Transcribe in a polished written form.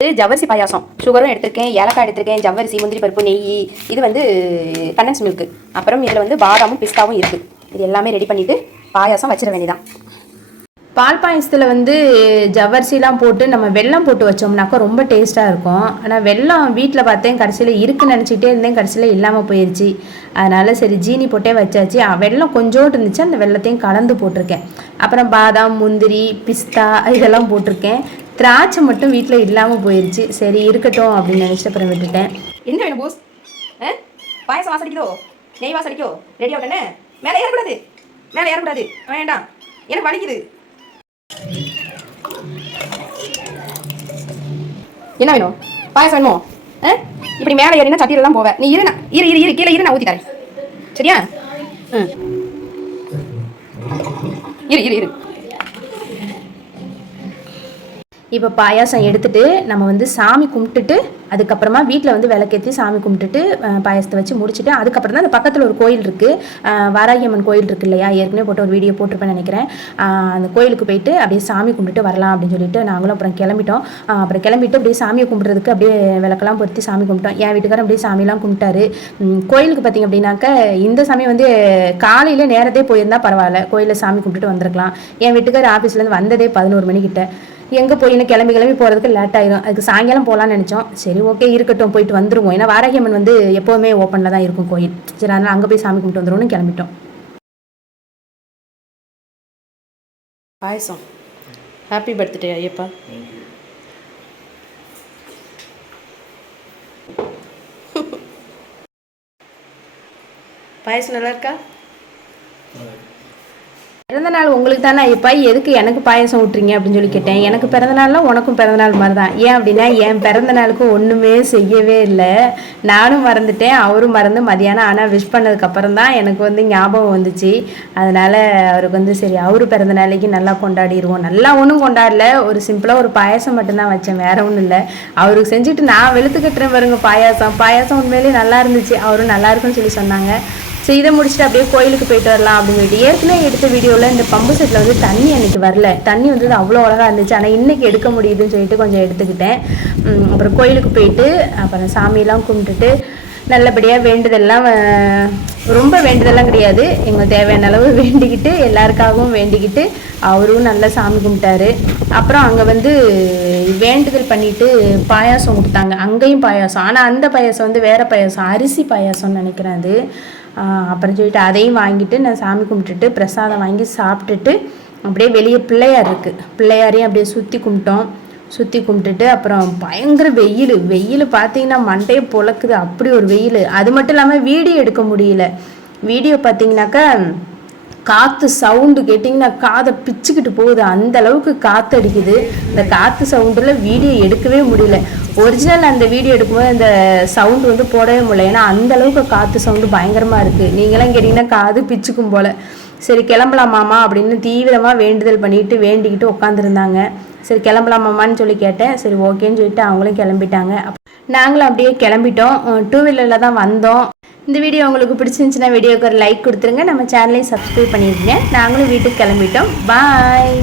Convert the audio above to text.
ஜவ்வரிசி பாயாசம் சுகரும் எடுத்திருக்கேன், ஏலக்காய் எடுத்திருக்கேன், ஜவ்வரிசி, முந்திரி பருப்பு, நெய், இது வந்து கண்டன்ஸ் மில்க், அப்புறம் இதில் வந்து பாதாமும் பிஸ்தாவும் இருக்குது. இது எல்லாமே ரெடி பண்ணிவிட்டு பாயாசம் வச்சிட வேண்டியதான். பால் பாயசத்தில் வந்து ஜவ்வரிசிலாம் போட்டு நம்ம வெல்லம் போட்டு வச்சோம்னாக்கா ரொம்ப டேஸ்ட்டாக இருக்கும். ஆனால் வெல்லம் வீட்டில் பார்த்தேன், கடைசியில் இருக்குன்னு நினச்சிக்கிட்டே இருந்தேன், கடைசியில் இல்லாமல் போயிடுச்சு. அதனால் சரி ஜீனி போட்டே வச்சாச்சு. வெல்லம் கொஞ்சோண்டு இருந்துச்சு, அந்த வெல்லத்தையும் கலந்து போட்டிருக்கேன். அப்புறம் பாதாம், முந்திரி, பிஸ்தா இதெல்லாம் போட்டிருக்கேன். திராட்சை மட்டும் வீட்டில் இல்லாமல் போயிடுச்சு. சரி இருக்கட்டும் அப்படின்னு நினச்சிட்டு அப்புறம் விட்டுட்டேன். என்ன வேணும் போஸ்? பாயசம் வாசடிக்குதோ, நெய் வாசடிக்கோ, ரெடி ஆகட்டே. மேலே ஏறக்கூடாது, மேலே ஏறக்கூடாது, வேண்டாம், எனக்கு வலிக்குது. என்ன வேணும்? பாயசம் வேணுமோ? இப்படி மேலே ஏறினா சட்டியிலலாம் போவேன். நீ இரு கீழே இரு, நான் ஊற்றி தரேன். சரியா? இரு. இப்போ பாயாசம் எடுத்துகிட்டு நம்ம வந்து சாமி கும்பிட்டுட்டு அதுக்கப்புறமா வீட்டில் வந்து விளக்கேற்றி சாமி கும்பிட்டுட்டு பாயாசத்தை வச்சு முடிச்சுட்டு அதுக்கப்புறம் தான் அந்த பக்கத்தில் ஒரு கோயில் இருக்குது, வாராகியம்மன் கோயில் இருக்குது இல்லையா, ஏற்கனவே போட்டு ஒரு வீடியோ போட்டிருப்பேன்னு நினைக்கிறேன். அந்த கோயிலுக்கு போயிட்டு அப்படியே சாமி கும்பிட்டுட்டு வரலாம் அப்படின்னு சொல்லிட்டு நாங்களும் அப்புறம் கிளம்பிட்டோம். அப்புறம் கிளம்பிட்டு அப்படியே சாமியை கும்பிட்றதுக்கு அப்படியே விளக்கெல்லாம் பொருத்தி சாமி கும்பிட்டோம். என் வீட்டுக்காரர் அப்படியே சாமியெல்லாம் கும்பிட்டாரு. கோயிலுக்கு பார்த்திங்க அப்படின்னாக்க இந்த சமயம் வந்து காலையில் நேரத்தே போயிருந்தால் பரவாயில்ல, கோயிலில் சாமி கும்பிட்டுட்டு வந்திருக்கலாம். என் வீட்டுக்காரர் ஆஃபீஸ்லேருந்து வந்ததே 11 மணிக்கிட்ட. எங்கே போயின்னு கிளம்பி போகிறதுக்கு லேட் ஆயிடும். அதுக்கு சாயங்காலம் போகலான்னு நினச்சோம். சரி ஓகே இருக்கட்டும், போயிட்டு வந்துடுவோம். ஏன்னா வாராகியம்மன் வந்து எப்போவுமே ஓப்பனில் தான் இருக்கும் கோயில். சரி அதனால் அங்கே போய் சாமி கும்பிட்டு வந்துடுவோம்னு கிளம்பிட்டோம். பாயசம். Happy birthday Ayyappa. பாயசம் நல்லா இருக்கா? பிறந்தநாள் உங்களுக்கு தானே ஐயப்பா, எதுக்கு எனக்கு பாயசம் விட்டுறீங்க அப்படின்னு சொல்லி கேட்டேன். எனக்கு பிறந்தநாள்லாம் உனக்கும் பிறந்தநாள் மாதிரி தான். ஏன் அப்படின்னா என் பிறந்தநாளுக்கு ஒன்றுமே செய்யவே இல்லை. நானும் மறந்துட்டேன், அவரும் மறந்து மதியானம் ஆனால் விஷ் பண்ணதுக்கப்புறம் தான் எனக்கு வந்து ஞாபகம் வந்துச்சு. அதனால் அவருக்கு வந்து சரி அவரு பிறந்தநாளைக்கு நல்லா கொண்டாடிடுவோம். நல்லா ஒன்றும் கொண்டாடல, ஒரு சிம்பிளாக ஒரு பாயசம் மட்டும்தான் வச்சேன், வேற ஒன்றும் இல்லை. அவருக்கு செஞ்சுட்டு நான் வெளுத்து கட்டுறேன் பாருங்க பாயசம் உண்மையிலேயே நல்லா இருந்துச்சு. அவரும் நல்லா இருக்குன்னு சொல்லி சொன்னாங்க. ஸோ இதை முடிச்சுட்டு அப்படியே கோயிலுக்கு போயிட்டு வரலாம் அப்படின்னு சொல்லிட்டு ஏற்கனவே எடுத்த வீடியோவில் இந்த பம்பு செட்டில் வந்து தண்ணி அன்றைக்கி வரல. தண்ணி வந்து அவ்வளோ அழகாக இருந்துச்சு, ஆனால் இன்றைக்கி எடுக்க முடியுதுன்னு சொல்லிட்டு கொஞ்சம் எடுத்துக்கிட்டேன். அப்புறம் கோயிலுக்கு போயிட்டு அப்புறம் சாமியெல்லாம் கும்பிட்டுட்டு நல்லபடியாக வேண்டுதெல்லாம், ரொம்ப வேண்டுதெல்லாம் கிடையாது, எங்களுக்கு தேவையான அளவு வேண்டிக்கிட்டு எல்லாருக்காகவும் வேண்டிக்கிட்டு அவரும் நல்லா சாமி கும்பிட்டாரு. அப்புறம் அங்கே வந்து வேண்டுதல் பண்ணிவிட்டு பாயாசம் கொடுத்தாங்க. அங்கேயும் பாயாசம், ஆனால் அந்த பாயாசம் வந்து வேறு பாயாசம், அரிசி பாயாசம்னு நினைக்கிறேன் அது. அப்புறம் சொல்லிட்டு அதையும் வாங்கிட்டு நான் சாமி கும்பிட்டுட்டு பிரசாதம் வாங்கி சாப்பிட்டுட்டு அப்படியே வெளியே பிள்ளையார் இருக்குது, பிள்ளையாரையும் அப்படியே சுற்றி கும்பிட்டுட்டு அப்புறம் பயங்கர வெயில் பார்த்தீங்கன்னா மண்டையை பொழக்குது, அப்படி ஒரு வெயில். அது மட்டும் இல்லாமல் வீடியோ எடுக்க முடியல. வீடியோ பார்த்தீங்கன்னாக்கா காற்று சவுண்டு கேட்டிங்கன்னா காதை பிச்சுக்கிட்டு போகுது, அந்த அளவுக்கு காற்று அடிக்குது. இந்த காற்று சவுண்டில் வீடியோ எடுக்கவே முடியல. ஒரிஜினல் அந்த வீடியோ எடுக்கும்போது அந்த சவுண்டு வந்து போடவே முடியல, ஏன்னா அந்த அளவுக்கு காற்று சவுண்டு பயங்கரமாக இருக்குது. நீங்களாம் கேட்டிங்கன்னா காது பிச்சுக்கும் போல். சரி கிளம்பலாமாமா அப்படின்னு தீவிரமாக வேண்டுதல் வேண்டிக்கிட்டு உட்காந்துருந்தாங்க. சரி கிளம்பலாமாமான்னு சொல்லி கேட்டேன். சரி ஓகேன்னு சொல்லிட்டு அவங்களும் கிளம்பிட்டாங்க. நாங்களும் அப்படியே கிளம்பிட்டோம். 2 வீலரில் தான் வந்தோம். இந்த வீடியோ உங்களுக்கு பிடிச்சிருந்துச்சுன்னா வீடியோக்கு ஒரு லைக் கொடுத்துருங்க, நம்ம சேனலையும் சப்ஸ்கிரைப் பண்ணிடுங்க. நாங்களும் வீட்டுக்கு கிளம்பிட்டோம். பாய்.